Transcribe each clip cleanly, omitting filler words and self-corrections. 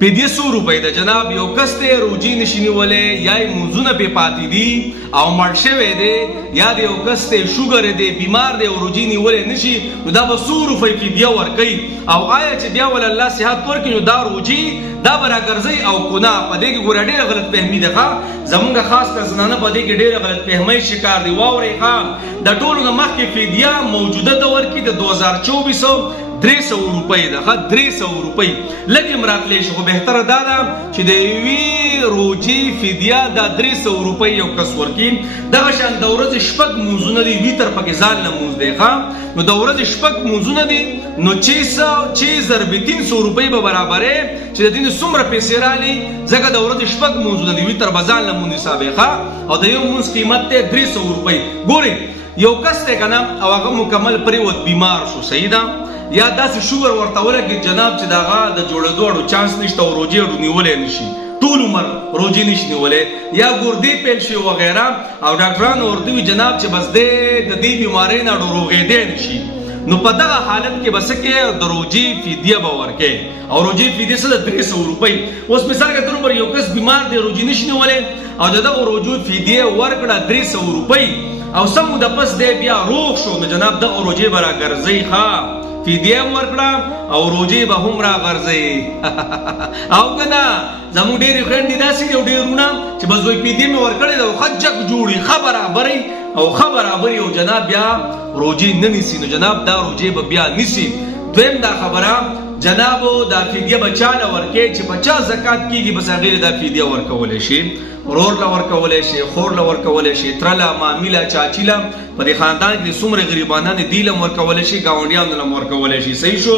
فدیه 100 روپۍ ده جناب. یو کس ته روجي نشي نیولی یا یې مونځونه پې پاتې دي او مړ شوی دی یا د یو کس ته شوګر دی بیمار دی او روجي نیولی نشي نو دا به 100 روپۍ فدیه ورکوي. او آیا چې بیا ول الله صحت ورکړي نو دا روجي دا به راګرځوي او ګناه په دې کې ګوره ډېره غلط فهمي ده ښه. زمونږ خاص کر زنانه په دې کې ډېره غلط فهمۍ شکار دي. واورئ ښه د ټولو نه مخکې فدیه موجوده دور کې د 2024 300 روپۍ ده ښه 300 روپۍ لږ یې راتلی شي خو بهتره دا ده چې د یوې روجي فدیه دا 300 روپۍ یو کس ورکړي. دغه شان د ورځې 6 مونځونه دي ویتر پکې ځان نه مونځ دی ښه نو د ورځې 6 مونځونه دي نو 6 ضرب 300 روپۍ به برابرې چې د دې نه څومره پیسې رالي ځکه د ورځې 6 مونځونه دي ویتر به ځان نه مونځ حساب یې ښه او د یو مونځ قیمت دی 300 روپۍ. ګورئ یو کس دی که نه او هغه مکمل پرېوت بیمار شو صحیح ده یا داسې شوګر ورته ولګي جناب چې د هغه د جوړېدو اړو چانس نشته او روجي اړو نیولی نشي ټول عمر روجي نشي نیولی یا ګردې پیل شي وغیره او ډاکټرانو ورته وي جناب چې بس دی د دې بیمارۍ نه اړو روغېدی نشي نو په دغه حالت کې به څه کې د روجي فدیه به ورکوې او روجي فدیه څه ده 300 روپۍ. اوس مثال که تر یو کس بیمار دی روجي نشي نیولی او د دغه روجو فدیه ورکړه 300 روپۍ او څه موده پس دی بیا روغ شو نو جناب دغه روجي به راګرځوي ښه فدیه هم ورکړه او روجې به هم راغرځوي او که نه زموږ ډېرې خویندې داسې دي او ډېرونه چې بس دوی فدیه مې ورکړې ده او ښه جګ جوړي ښه برابرې او ښه برابرې او جناب بیا روجې نه نیسي نو جناب دا روجې به بیا نیسي. دویم دا خبره جنابو دا فدیه به چاله ورکې چې په چا زکات کېږي بس هغې دا فدیه ورکولی شي ورور له ورکولی شي خور له ورکولی شي تره له مامي له چاچي له په دې خاندان کې څومره غریبانان دي دې له هم ورکولی شي ګاونډیانو له هم ورکولی شي صحیح شو.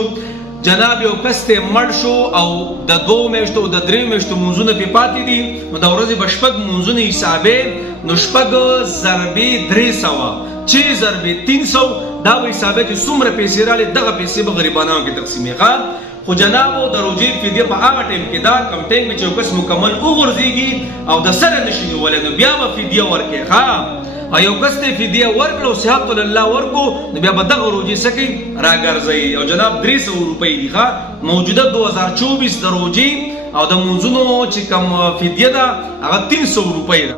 جناب یو کس ته مړ شو او د 2 میاشتو او د 3 میاشتو مونځونه پې پاتې دي نو د ورځې به 6 مونځونه حسابې نو 6 ضربې 300 6 ضربې 300 دا به حسابې چې څومره پیسې رالې دغه پیسې به غریبانانو کې تقسیمې ښه. خو جنابو د روجې فدیه په هغه ټایم کې دا کم ټایم کې چې یو کس مکمل وغورځېږي او د سره نشي نیولی نو بیا به فدیه ورکړي ښه او یو کس ته فدیه ورکړه او صحت لله ورکو نو بیا به دغه روجې څه کوي راګرځوي او جناب 300 روپۍ دي ښه موجوده 2024 د روجې او د مونځونو چې کوم فدیه ده هغه 300 روپۍ ده.